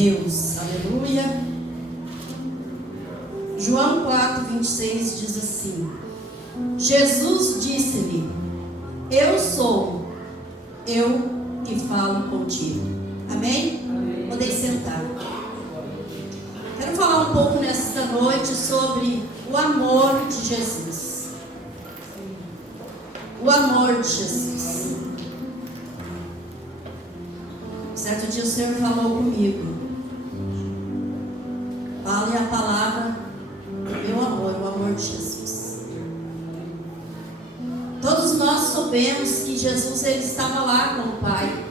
Deus. Aleluia. João 4:26 diz assim: Jesus disse-lhe: eu sou eu que falo contigo. Amém? Amém. Podem sentar. Quero falar um pouco nesta noite sobre o amor de Jesus. O amor de Jesus. Certo dia o Senhor falou comigo: fale a palavra meu amor, o amor de Jesus. Todos nós soubemos que Jesus ele estava lá com o Pai.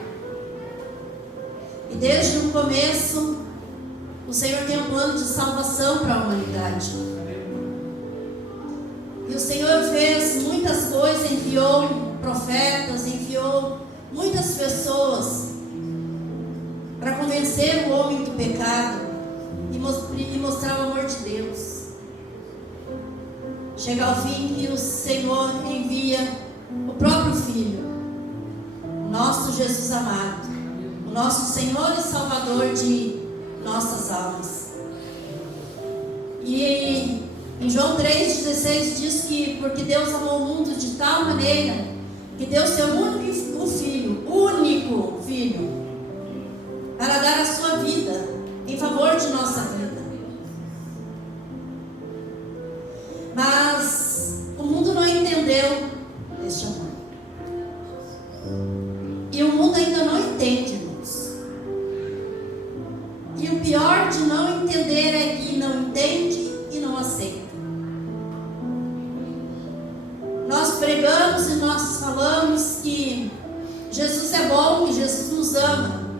E desde o começo o Senhor tem um plano de salvação para a humanidade. E o Senhor fez muitas coisas, enviou profetas, enviou muitas pessoas para convencer o homem do pecado e mostrar o amor de Deus. Chega ao fim que o Senhor envia o próprio Filho, o nosso Jesus amado, o nosso Senhor e Salvador de nossas almas. E em João 3,16 diz que porque Deus amou o mundo de tal maneira que deu seu único filho, para dar a sua vida em favor de nossa vida. Mas o mundo não entendeu este amor. E o mundo ainda não entende, irmãos. E o pior de não entender é que não entende e não aceita. Nós pregamos e nós falamos que Jesus é bom e Jesus nos ama.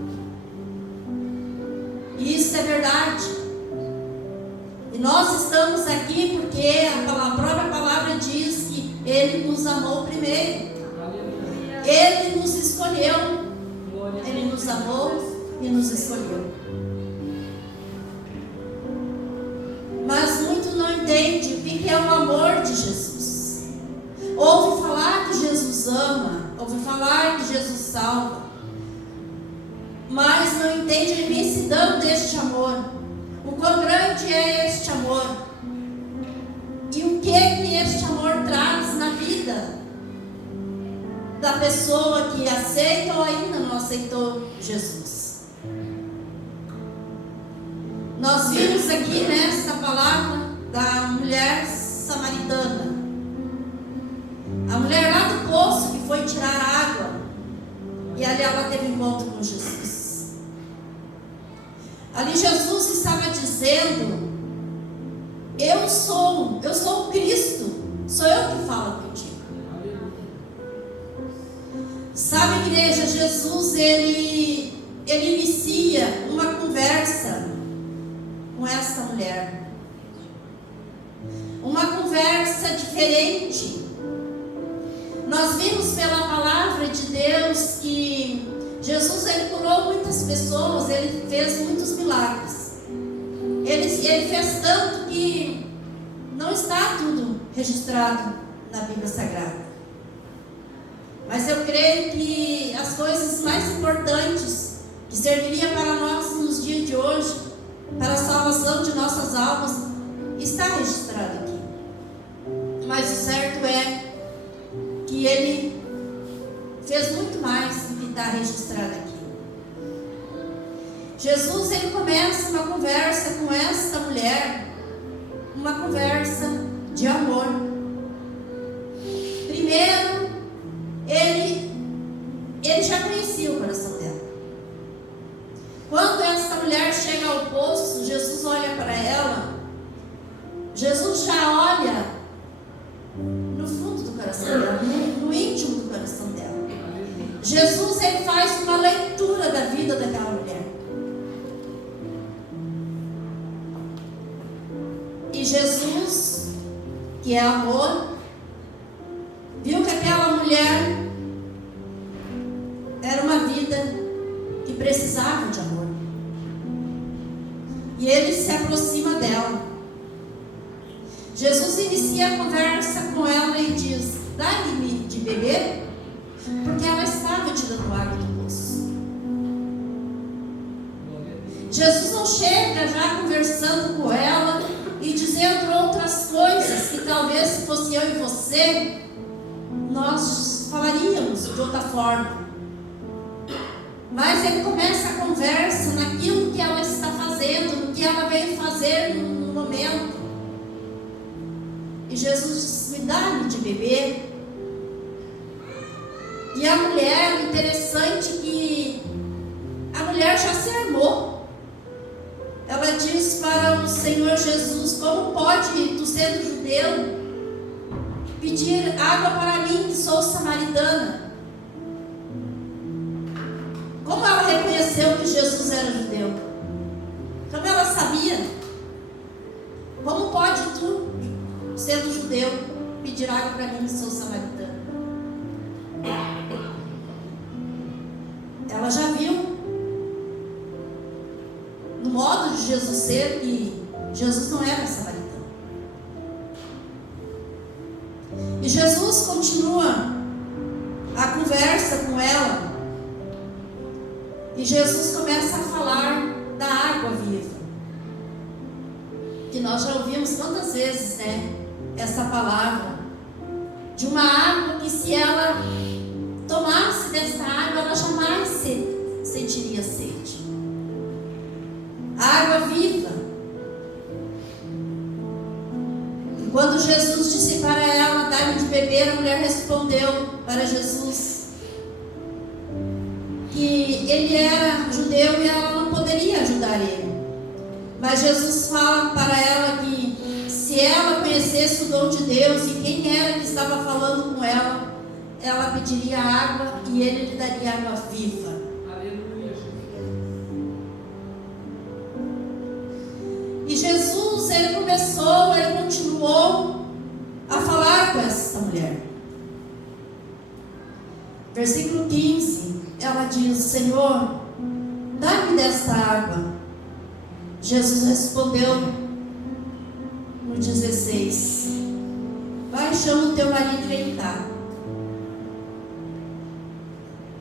E isso é verdade. E nós estamos aqui porque a própria palavra diz que Ele nos amou primeiro. Ele nos escolheu. Ele nos amou e nos escolheu. Mas muito não entende o que é o amor de Jesus. Ouve falar que Jesus ama, ouve falar que Jesus salva, mas não entende a imensidão deste amor, o quão grande é este amor e o que este amor traz na vida da pessoa que aceita ou ainda não aceitou Jesus. Nós vimos aqui nesta palavra da mulher samaritana, a mulher lá do poço que foi tirar água, e ali ela teve um encontro com Jesus. Ali Jesus estava dizendo: eu sou o Cristo, sou eu que falo contigo. Sabe, igreja, Jesus ele inicia uma conversa com esta mulher, uma conversa diferente. Nós vimos pela palavra de Deus que Jesus ele curou muitas pessoas, ele fez muitos milagres. Ele fez tanto que não está tudo registrado na Bíblia Sagrada. Mas eu creio que as coisas mais importantes que serviriam para nós nos dias de hoje, para a salvação de nossas almas, está registrado aqui. Mas o certo é que ele fez muito mais do que está registrado aqui. Jesus ele começa uma conversa com esta mulher, uma conversa de amor. Primeiro, ele já conhecia o coração dela. Quando esta mulher chega ao poço, Jesus olha para ela, Jesus já olha no fundo do coração dela, no íntimo do coração dela. Jesus ele faz uma leitura da vida daquela mulher. E Jesus, que é amor, viu que aquela mulher era uma vida que precisava de amor. E ele se aproxima dela. Jesus inicia a conversa com ela e diz: dá-lhe de beber, porque ela estava tirando água do poço. Jesus não chega já conversando com ela e dizendo outras coisas que talvez se fosse eu e você, nós falaríamos de outra forma. Mas ele começa a conversa naquilo que ela está fazendo, no que ela veio fazer no momento. E Jesus diz: me dá-me de beber. E a mulher, interessante que a mulher já se armou. Ela diz para o Senhor Jesus: como pode tu, sendo judeu, pedir água para mim, que sou samaritana? Como ela reconheceu que Jesus era judeu? Como ela sabia? Como pode tu, sendo judeu, pedir água para mim, que sou samaritana? Ela já viu no modo de Jesus ser que Jesus não era samaritano. E Jesus continua a conversa com ela. E Jesus começa a falar da água viva. Que nós já ouvimos quantas vezes, né? Essa palavra. De uma água que, se ela tomasse dessa água, ela jamais sentiria sede. A água viva. E quando Jesus disse para ela: dá-me de beber, a mulher respondeu para Jesus que ele era judeu e ela não poderia ajudar ele. Mas Jesus fala para ela que se ela conhecesse o dom de Deus e quem era que estava falando com ela, ela pediria água e ele lhe daria água viva. Aleluia. E Jesus, ele continuou a falar com essa mulher. Versículo 15, ela diz: Senhor, dá-me desta água. Jesus respondeu no 16: vai, chama o teu marido e vem cá.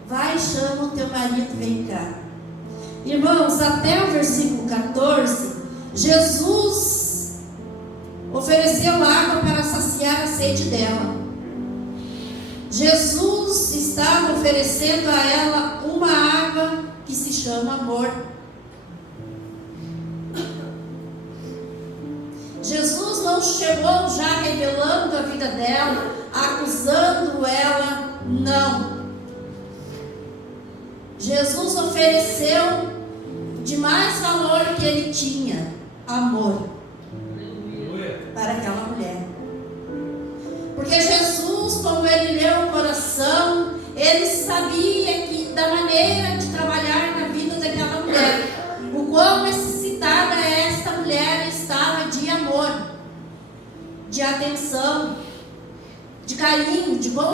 Vai, chama o teu marido e vem cá. Irmãos, até o versículo 14, Jesus ofereceu água para saciar a sede dela. Jesus estava oferecendo a ela uma água que se chama amor. Jesus não chegou já revelando a vida dela, acusando ela, não. Jesus ofereceu de mais valor que ele tinha: amor para aquela mulher. Porque Jesus, como ele leu o coração, ele sabia que da maneira de trabalhar na vida daquela mulher, o quão necessitada esta mulher estava de amor, de atenção, de carinho, de bom